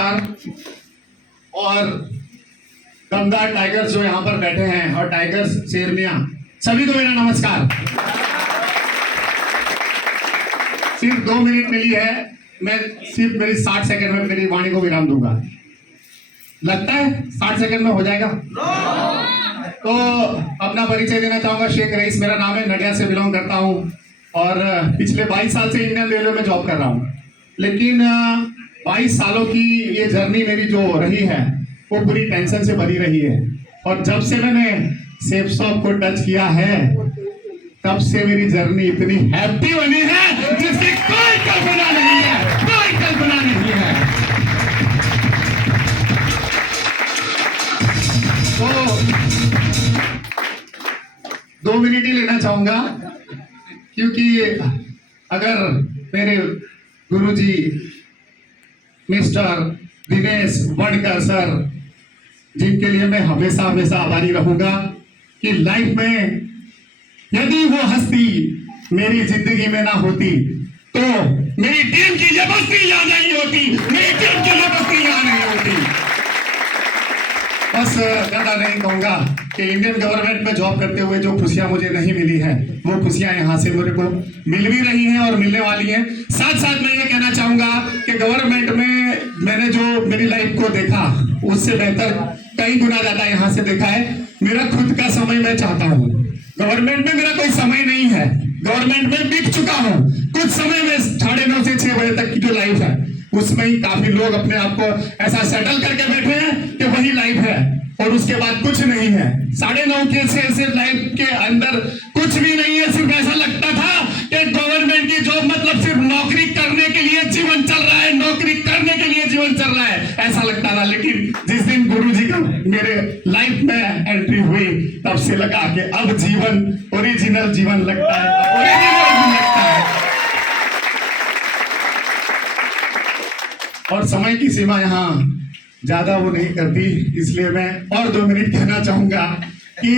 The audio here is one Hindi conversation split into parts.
नमस्कार। और दमदार टाइगर्स जो यहाँ पर बैठे हैं और टाइगर्स शेरनिया, सभी को मेरा नमस्कार। सिर्फ 2 मिनट मिली है, मैं सिर्फ मेरी 60 सेकंड में मेरी वाणी को विराम दूंगा। लगता है 60 सेकंड में हो जाएगा? तो अपना परिचय देना चाहूंगा। शेख रईस मेरा नाम है, नडियाद से बिलोंग करता हूँ और पिछले 22 साल से इंडियन रेलवे में जॉब कर रहा हूँ। लेकिन 22 सालों की ये जर्नी मेरी जो रही है वो पूरी टेंशन से भरी रही है। और जब से मैंने सेफ स्टॉप को टच किया है तब से मेरी जर्नी इतनी हैप्पी बनी है जिसकी कोई कल्पना नहीं है, कोई कल्पना नहीं है। तो 2 मिनट ही लेना चाहूंगा, क्योंकि अगर मेरे गुरुजी मिस्टर दिनेश वडकर सर, जिनके लिए मैं हमेशा हमेशा आभारी रहूंगा, कि लाइफ में यदि वो हस्ती मेरी जिंदगी में ना होती तो मेरी टीम की ये बस्ती यहाँ नहीं होती, मेरी टीम की ये बस्ती यहाँ नहीं होती। बस ज्यादा नहीं कहूंगा कि इंडियन गवर्नमेंट में जॉब करते हुए जो खुशियां मुझे नहीं मिली है वो खुशियां यहाँ से मेरे को मिल भी रही हैं और मिलने वाली हैं। साथ साथ मैं ये कहना चाहूंगा कि गवर्नमेंट में मैंने जो मेरी लाइफ को देखा उससे बेहतर कई गुना ज्यादा यहाँ से देखा है। मेरा खुद का समय मैं चाहता हूँ। गवर्नमेंट में मेरा कोई समय नहीं है, गवर्नमेंट में बिक चुका हूँ। कुछ समय में 9:30 से 6 बजे तक की जो लाइफ है उसमें ही काफी लोग अपने आप को ऐसा सेटल करके बैठे हैं कि वही लाइफ है और उसके बाद कुछ नहीं है। 9:30 से लाइफ के अंदर कुछ भी नहीं है। सिर्फ ऐसा लगता था कि गवर्नमेंट की जॉब मतलब सिर्फ नौकरी करने के लिए जीवन चल रहा है, नौकरी करने के लिए जीवन चल रहा है, ऐसा लगता था। लेकिन जिस दिन गुरुजी का मेरे लाइफ में एंट्री हुई तब से लगा कि अब जीवन ओरिजिनल जीवन लगता है, ओरिजिनल जीवन लगता है। और समय की सीमा यहाँ ज्यादा वो नहीं करती, इसलिए मैं और 2 मिनट कहना चाहूंगा कि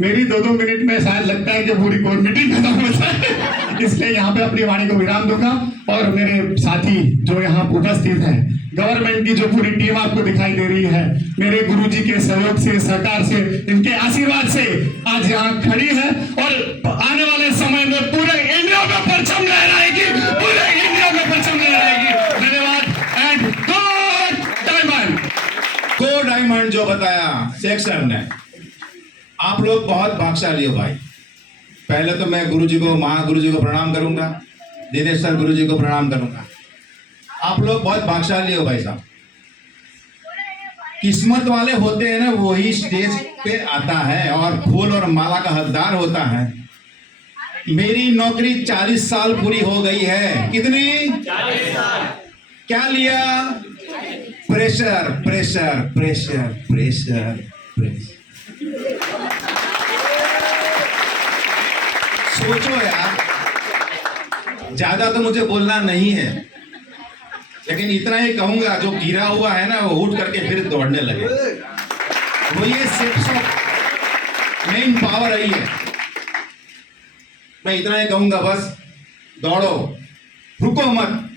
मेरी 2-2 मिनट में शायद लगता है कि पूरी कोर मीटिंग खत्म हो जाए, इसलिए यहाँ पे अपनी वाणी को विराम दूंगा। और मेरे साथी जो यहाँ उपस्थित हैं, गवर्नमेंट की जो पूरी टीम आपको दिखाई दे रही है, मेरे गुरुजी के सहयोग से, सहकार से, इनके आशीर्वाद से आज यहाँ खड़ी है और आने वाले समय में पूरे इंडिया में परचम लहराएगी, पूरे इंडिया में परचम लहराएगी। धन्यवाद। को डायमंड जो बताया शेख सर ने, आप लोग बहुत भाग्यशाली हो भाई। पहले तो मैं गुरुजी को, महागुरुजी को प्रणाम करूंगा, दिनेश सर गुरुजी को प्रणाम करूंगा। आप लोग बहुत भाग्यशाली हो भाई साहब। किस्मत वाले होते हैं ना वही स्टेज पे आता है और फूल और माला का हकदार होता है। मेरी नौकरी 40 साल पूरी हो गई है। कितनी? 40 साल। क्या लिया? Pressure pressure pressure pressure pressure. सोचो यार, ज्यादा तो मुझे बोलना नहीं है, लेकिन इतना ही कहूंगा, जो गिरा हुआ है ना वो उठ करके फिर दौड़ने लगे। वो ये मेन पावर रही है। मैं इतना ही कहूंगा, बस दौड़ो, रुको मत,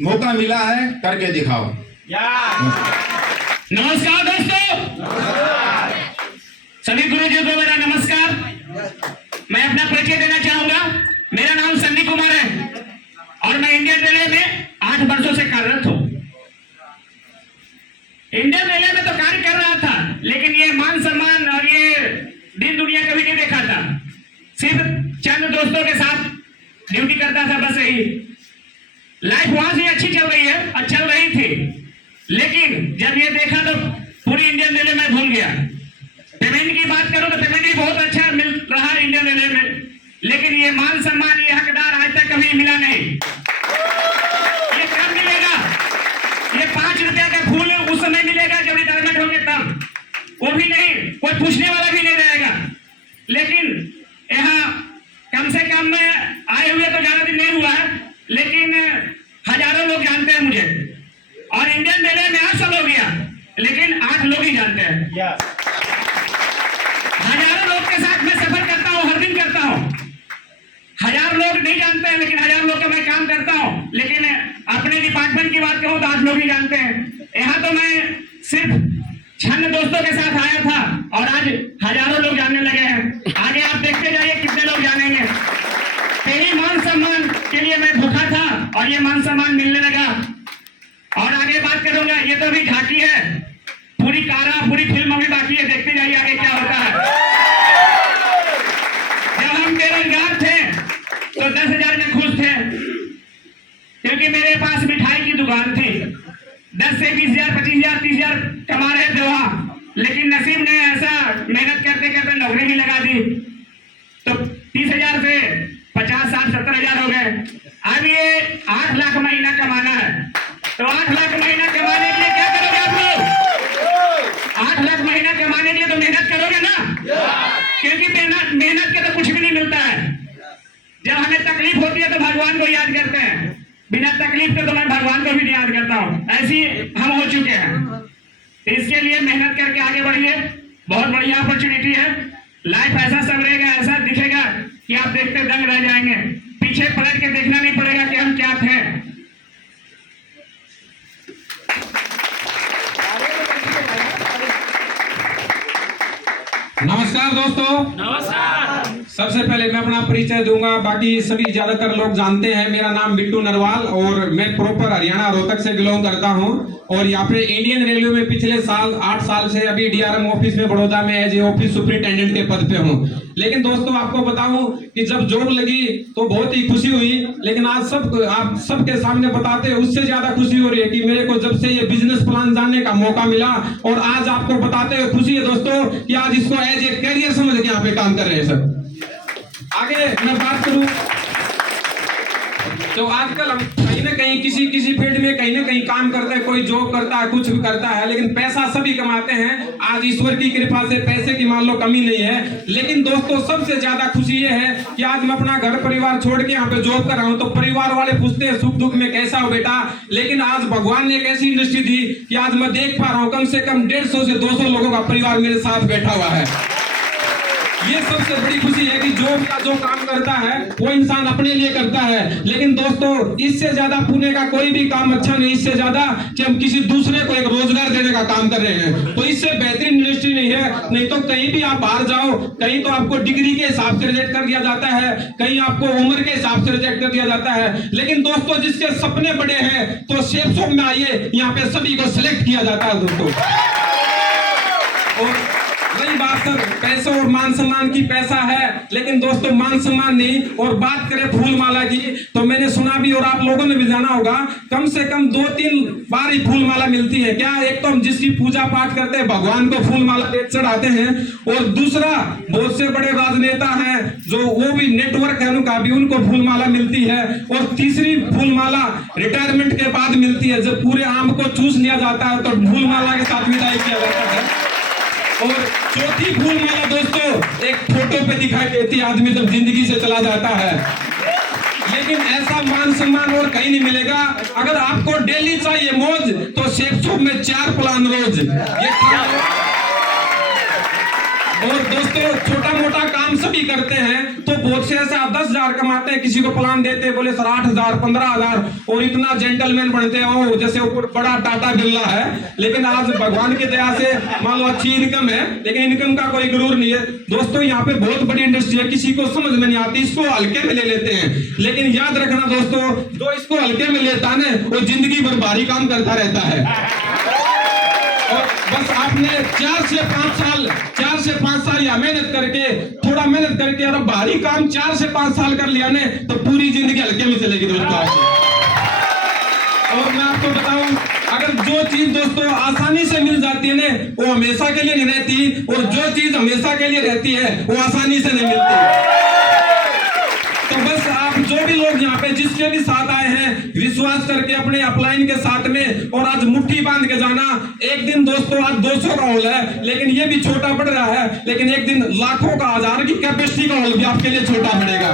मौका मिला है करके दिखाओ। नमस्कार दोस्तों, सभी गुरुजी को मेरा नमस्कार। मैं अपना परिचय देना चाहूंगा। मेरा नाम सन्नी कुमार है और मैं इंडियन रेलवे में 8 वर्षों से कार्यरत हूं। इंडियन रेलवे में तो कार्य कर रहा था, लेकिन ये मान सम्मान और ये दिन दुनिया कभी नहीं देखा था। सिर्फ चंद दोस्तों के साथ ड्यूटी करता था, बस यही। लाइफ वहां से अच्छी चल रही है और चल रही थी, लेकिन जब ये देखा तो पूरी इंडियन रेलवे में भूल गया। पेमेंट की बात करो तो पेमेंट भी बहुत अच्छा मिल रहा है इंडियन रेलवे में, लेकिन ये मान सम्मान, ये हकदार आज तक कभी मिला नहीं। ये कब मिलेगा? ये 5 रुपया का फूल उस समय मिलेगा जब रिटायरमेंट होंगे तब, वो भी नहीं, कोई पूछने वाला भी नहीं रहेगा। लेकिन यहाँ कम से कम आए हुए तो ज्यादा दिन नहीं हुआ है, लेकिन हजारों लोग जानते हैं मुझे। और इंडियन रेलवे में 8 साल हो गया, लेकिन 8 लोग ही जानते हैं। हजारों लोग के साथ मैं सफर करता हूँ, हर दिन करता हूँ। 1000 लोग नहीं जानते हैं, लेकिन 1000 लोग का मैं काम करता हूँ। लेकिन अपने डिपार्टमेंट की बात कहूँ तो 8 लोग ही जानते हैं। यहाँ भले 20,000, 25,000, 30,000 कमा रहे थे वहां, लेकिन नसीब ने ऐसा मेहनत करते करते नौकरी भी लगा दी, तो 30,000 से 50, 60, 70,000 हो गए। अब ये 8 लाख महीना कमाना है, तो 8 लाख महीना कमाने के लिए क्या करोगे आप लोग? 8 लाख महीना कमाने के लिए तो मेहनत करोगे ना, क्योंकि मेहनत के तो कुछ भी नहीं मिलता है। जब हमें तकलीफ होती है तो भगवान को याद करते हैं, बिना तकलीफ के तो मैं भगवान को भी नहीं याद करता हूँ, ऐसी हम हो चुके हैं। तो इसके लिए मेहनत करके आगे बढ़िए, बहुत बढ़िया अपॉर्चुनिटी है। लाइफ ऐसा सब रहेगा, ऐसा दिखेगा कि आप देखते दंग रह जाएंगे, पीछे पलट के देखना नहीं पड़ेगा कि हम क्या थे। नमस्कार दोस्तों। नमस्कार। सबसे पहले मैं अपना परिचय दूंगा, बाकी सभी ज्यादातर लोग जानते हैं। मेरा नाम बिट्टू नरवाल और मैं प्रॉपर हरियाणा रोहतक से बिलोंग करता हूं और यहाँ पे इंडियन रेलवे में पिछले साल 8 साल से अभी डीआरएम ऑफिस में बड़ौदा में एज ए ऑफिस सुपरिटेंडेंट के पद पे हूँ। लेकिन दोस्तों आपको बताऊं कि जब जॉब लगी तो बहुत ही खुशी हुई, लेकिन आज आप सबके सामने बताते हैं उससे ज्यादा खुशी हो रही है कि मेरे को जब से ये बिजनेस प्लान जानने का मौका मिला और आज आपको बताते हुए खुशी है दोस्तों कि आज इसको एज ए कैरियर समझ के यहाँ पे काम कर रहे हैं सर। आगे मैं बात करूं तो आजकल हम कहीं ना कहीं किसी फील्ड में कहीं ना कहीं काम करते हैं, कोई जॉब करता है, कुछ भी करता है, लेकिन पैसा सभी कमाते हैं। आज ईश्वर की कृपा से पैसे की मान लो कमी नहीं है, लेकिन दोस्तों सबसे ज्यादा खुशी ये है कि आज मैं अपना घर परिवार छोड़ के यहाँ पे जॉब कर रहा हूँ, तो परिवार वाले पूछते हैं सुख दुख में कैसा हो बेटा, लेकिन आज भगवान ने एक ऐसी इंडस्ट्री दी कि आज मैं देख पा रहा हूँ कम से कम 150 से 200 लोगों का परिवार मेरे साथ बैठा हुआ है। ये सबसे बड़ी खुशी है कि जो काम करता है वो इंसान अपने लिए करता है, लेकिन दोस्तों इससे ज्यादा पुण्य का कोई भी काम अच्छा नहीं, इससे ज्यादा कि हम किसी दूसरे को एक रोजगार देने का काम कर रहे हैं, तो इससे बेहतरीन इंडस्ट्री नहीं है। नहीं तो कहीं भी आप बाहर जाओ, कहीं तो आपको डिग्री के हिसाब से रिजेक्ट कर दिया जाता है, कहीं आपको उम्र के हिसाब से रिजेक्ट कर दिया जाता है, लेकिन दोस्तों जिसके सपने बड़े हैं तो शेप शॉप में आइए, यहाँ पे सभी को सिलेक्ट किया जाता है दोस्तों। और वही बात सर पैसे और मान सम्मान की, पैसा है लेकिन दोस्तों मान सम्मान नहीं। और बात करें फूल माला की, तो मैंने सुना भी और आप लोगों ने भी जाना होगा, कम से कम 2-3 बार ही फूल माला मिलती है। क्या एक तो हम जिसकी पूजा पाठ करते हैं भगवान को फूल माला चढ़ाते हैं, और दूसरा बहुत से बड़े राजनेता हैं जो वो भी नेटवर्क है उनका भी, उनको फूल माला मिलती है। और तीसरी फूल माला रिटायरमेंट के बाद मिलती है, जब पूरे आम को चूस लिया जाता है तो फूल माला के साथ विदाई किया जाता है। और चौथी फूल माला दोस्तों एक फोटो पे दिखाई देती है आदमी जब जिंदगी से चला जाता है, लेकिन ऐसा मान सम्मान और कहीं नहीं मिलेगा। अगर आपको डेली चाहिए मौज तो शेप शॉप में 4 प्लान रोज ये। और दोस्तों छोटा मोटा काम सभी करते हैं, तो बहुत से ऐसा 10,000 कमाते हैं, किसी को प्लान देते हैं बोले सर 8,000 15,000 और इतना जेंटलमैन बनते हो जैसे ऊपर बड़ा टाटा बिरला है, लेकिन आज भगवान की दया से मान लो अच्छी इनकम है, लेकिन इनकम का कोई गुरूर नहीं है। दोस्तों यहाँ पे बहुत बड़ी इंडस्ट्री है, किसी को समझ में नहीं आती, इसको हल्के में ले लेते हैं, लेकिन याद रखना दोस्तों जो इसको हल्के में लेता है वो जिंदगी भर भारी काम करता रहता है। और बस आपने 4 से 5 साल या मेहनत करके थोड़ा मेहनत करके और भारी काम 4 से 5 साल कर लिया ने तो पूरी जिंदगी हल्के में चलेगी दोस्तों। और मैं आपको बताऊं अगर जो चीज दोस्तों आसानी से मिल जाती है ना वो हमेशा के लिए नहीं रहती, और जो चीज हमेशा के लिए रहती है वो आसानी से नहीं मिलती। तो बस आप जो भी लोग यहाँ पे जिसके भी साथ आए हैं विश्वास करके अपने अपलाइन के साथ में और आज मुट्ठी बांध के जाना। एक दिन दोस्तों आज 200 का हॉल है लेकिन ये भी छोटा पड़ रहा है, लेकिन एक दिन लाखों का 1000 की कैपेसिटी का हॉल भी आपके लिए छोटा पड़ेगा।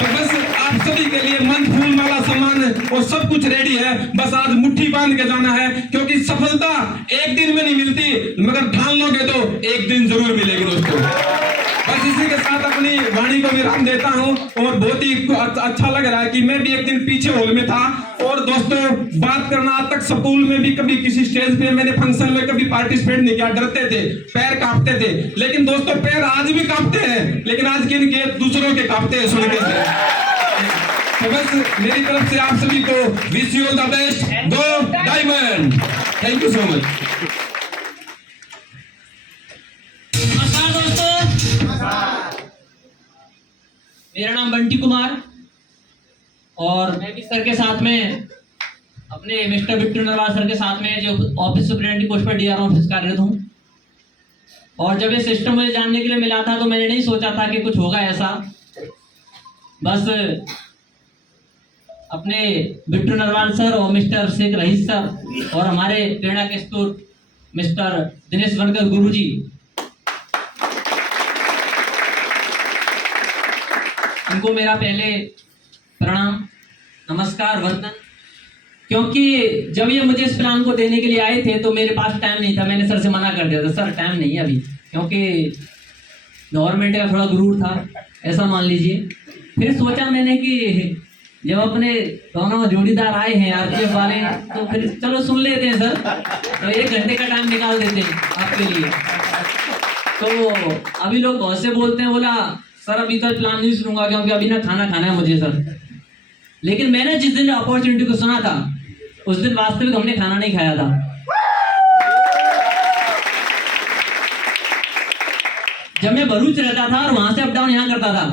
तो बस आप सभी के लिए मन फूल माला सम्मान और सब कुछ रेडी है, बस आज मुट्ठी बांध के जाना है, क्योंकि सफलता एक दिन में नहीं मिलती मगर ठान लोगे तो एक दिन जरूर मिलेगी दोस्तों। बस इसी के साथ अपनी वाणी को विराम देता हूं और बहुत ही अच्छा लग रहा है कि मैं भी एक दिन पीछे हॉल में था और दोस्तों बात करना आज तक स्कूल में भी कभी किसी स्टेज पे मैंने फंक्शन में कभी पार्टिसिपेट नहीं किया, डरते थे, पैर कांपते थे, लेकिन दोस्तों पैर आज भी कांपते हैं, लेकिन आज के दूसरों के कांपते हैं सुन के। तो बस मेरी तरफ से आप सभी को wish you all the best, go diamond. Thank you so much. नमस्कार दोस्तों, मेरा नाम बंटी कुमार और मैं भी सर के साथ में अपने मिस्टर बिट्टू नरवाल सर के साथ में जो ऑफिस सुपरिटेंडेंट की पोस्ट पर डीआर ऑफिस कार्यरत हूँ। और जब ये सिस्टम मुझे जानने के लिए मिला था तो मैंने नहीं सोचा था कि कुछ होगा ऐसा। बस अपने बिट्टू नरवाल सर और मिस्टर शेख रईस सर और हमारे प्रेरणा के स्रोत मिस्टर दिनेश बनकर गुरुजी, इनको मेरा पहले प्रणाम, नमस्कार, वंदन। क्योंकि जब ये मुझे इस प्लान को देने के लिए आए थे तो मेरे पास टाइम नहीं था। मैंने सर से मना कर दिया था, सर टाइम नहीं है अभी, क्योंकि गवर्नमेंट का थोड़ा गुरूर था, ऐसा मान लीजिए। फिर सोचा मैंने कि जब अपने दोनों जोड़ीदार आए हैं आरपीएफ वाले, तो फिर चलो सुन लेते हैं सर, तो 1 घंटे का टाइम निकाल देते हैं आपके लिए। तो अभी लोग बहुत से बोलते हैं, बोला सर अभी तक प्लान नहीं सुनूंगा क्योंकि अभी ना खाना खाना है मुझे सर। लेकिन मैंने जिस दिन अपॉर्चुनिटी को सुना था उस दिन वास्तविक हमने खाना नहीं खाया था। जब मैं भरूच रहता था और वहां से अप डाउन यहाँ करता था,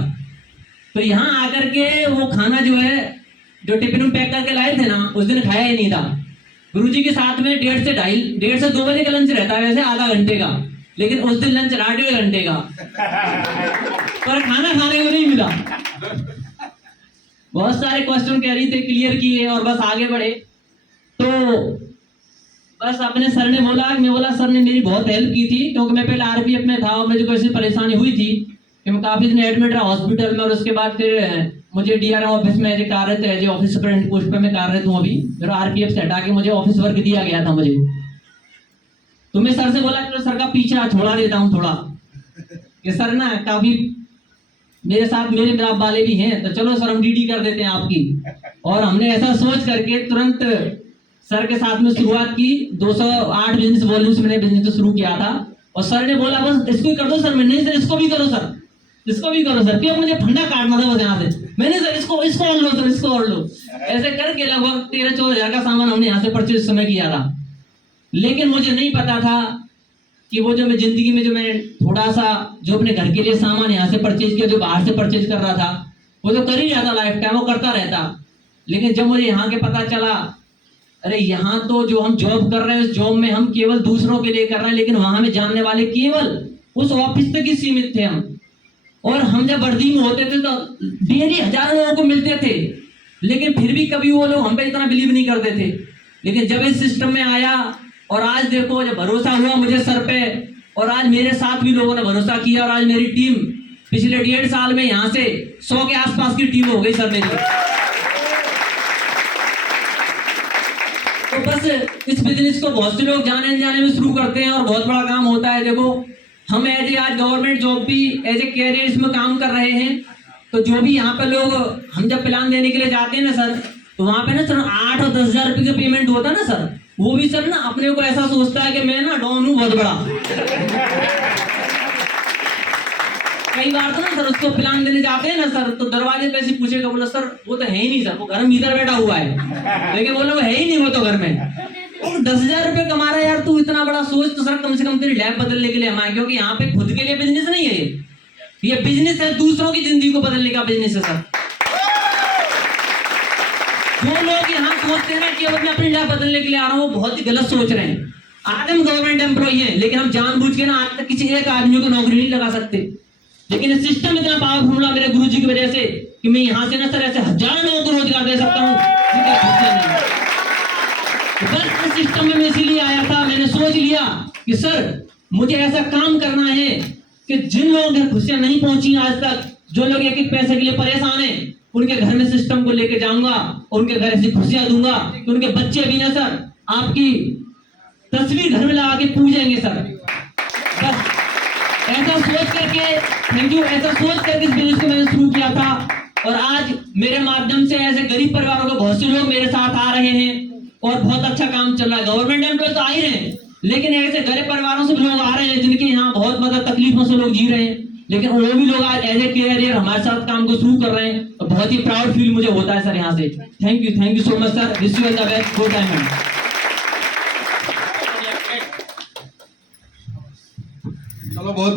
तो यहाँ आकर के वो खाना जो है जो टिफिन में पैक करके लाए थे ना, उस दिन खाया ही नहीं था। गुरुजी के साथ में 1:30 से 2 बजे का लंच रहता है, वैसे आधा घंटे का, लेकिन उस दिन लंच रहा 1.5 घंटे का, पर खाना खाने को नहीं मिला। बहुत सारे क्वेश्चन कह रही थे, क्लियर किए और बस आगे बढ़े। तो बस अपने सर ने बोला, मैं बोला सर ने मेरी बहुत हेल्प की थी, क्योंकि मैं पहले आरपीएफ में था और मुझे कोई ऐसी परेशानी हुई थी कि मैं काफी दिन एडमिट रहा हॉस्पिटल में। और उसके बाद फिर मुझे डीआरएम ऑफिस में एज कार्यरत है, जो ऑफिस सुपरिटेंडेंट पोस्ट पे मैं कार्यरत हूँ अभी। फिर आरपीएफ से हटा के मुझे ऑफिस वर्क दिया गया था मुझे। तो मैं सर से बोला कि सर का पीछा छोड़ा देता हूँ थोड़ा, कि सर ना काफी मेरे साथ मेरे ग्राफ वाले भी हैं, तो चलो सर हम डीडी कर देते हैं आपकी। और हमने ऐसा सोच करके तुरंत सर के साथ में शुरुआत की। 208 बिजनेस वॉल्यूम्स मैंने बिजनेस शुरू किया था। और सर ने बोला बस इसको ही कर दो सर। मैं नहीं सर इसको भी करो सर, इसको भी करो सर, क्यों मुझे फंडा काटना था बस यहाँ से। मैंने सर इसको और लो सर, इसको और लो। ऐसे करके लगभग 13-14 हज़ार का सामान हमने यहाँ से परचेज समय किया था। लेकिन मुझे नहीं पता था कि वो जो मैं जिंदगी में जो मैं थोड़ा सा जो अपने घर के लिए सामान यहाँ से परचेज किया, जो बाहर से परचेज कर रहा था, वो तो कर ही रहा था लाइफ टाइम, वो करता रहता। लेकिन जब मुझे यहाँ के पता चला, अरे यहाँ तो जो हम जॉब कर रहे हैं, उस जॉब में हम केवल दूसरों के लिए कर रहे हैं, लेकिन वहां में जानने वाले केवल उस ऑफिस तक ही सीमित थे हम। और हम जब वर्दी में होते थे तो डेली हजारों लोगों को मिलते थे, लेकिन फिर भी कभी वो लोग हम पे इतना बिलीव नहीं करते थे। लेकिन जब इस सिस्टम में आया और आज देखो जब भरोसा हुआ मुझे सर पे, और आज मेरे साथ भी लोगों ने भरोसा किया, और आज मेरी टीम पिछले 1.5 साल में यहाँ से 100 के आसपास की टीम हो गई सर मेरी। तो बस इस बिजनेस को बहुत से लोग जाने अनजाने में शुरू करते हैं और बहुत बड़ा काम होता है। देखो हम एज आज गवर्नमेंट जॉब भी एज ए कैरियर इसमें काम कर रहे हैं। तो जो भी यहाँ पे लोग हम जब प्लान देने के लिए जाते हैं ना सर, तो वहाँ पे ना सर 8 और 10 हज़ार रुपये का पेमेंट होता है ना सर, वो भी सर ना अपने को ऐसा सोचता है कि मैं ना डॉन हूँ बहुत बड़ा। कई बार तो ना सर उसको प्लान देने जाते हैं ना सर, तो दरवाजे पे ऐसे पूछेगा, बोला सर वो तो है ही नहीं सर, वो घर में इधर बैठा हुआ है। लेकिन बोला वो है ही नहीं, वो तो घर में। और 10,000 रुपये कमा रहा है यार, तू इतना बड़ा सोच, तो सर कम से कम तेरी लाइफ बदलने के लिए हम आए। क्योंकि यहाँ पे खुद के लिए बिजनेस नहीं है, ये बिजनेस है दूसरों की जिंदगी को बदलने का बिजनेस है सर। जो लोग यहाँ सोचते हैं ना कि मैं अपनी लाइफ बदलने के लिए आ रहा हूँ, वो बहुत ही गलत सोच रहे हैं। आज हम गवर्नमेंट एम्प्लॉय हैं, लेकिन हम जानबूझ के ना आज तक किसी एक आदमी को नौकरी नहीं लगा सकते। लेकिन इस सिस्टम इतना पावरफुल हुआ मेरे गुरुजी की वजह से कि मैं यहाँ से ना सर ऐसे हजारों लोगों को रोजगार दे सकता हूँ। बस इस सिस्टम में मैं इसीलिए आया था, मैंने सोच लिया कि सर मुझे ऐसा काम करना है कि जिन लोगों के खुशियां नहीं पहुंची आज तक, जो लोग एक एक पैसे के लिए परेशान हैं, उनके घर में सिस्टम को लेके जाऊंगा और उनके घर ऐसी खुशियां दूंगा कि उनके बच्चे भी ना सर आपकी तस्वीर घर में लगा के पूजेंगे सर। बस ऐसा सोच करके, थैंक यू, ऐसा सोच करके इस बिजनेस को मैंने शुरू किया था। और आज मेरे माध्यम से ऐसे गरीब परिवारों को बहुत से लोग मेरे साथ आ रहे हैं और बहुत अच्छा काम चल रहा है। गवर्नमेंट एम्प्लॉय तो आ ही रहे हैं, लेकिन ऐसे गरीब परिवारों से लोग आ रहे हैं जिनके यहाँ बहुत मतलब तकलीफों से लोग जी रहे हैं, लेकिन वो भी लोग आज एज ए कैरियर हमारे साथ काम को शुरू कर रहे हैं। तो बहुत ही प्राउड फील मुझे होता है सर यहाँ से। Thank you so much sir. Wish you all the best. Good time. चलो बहुत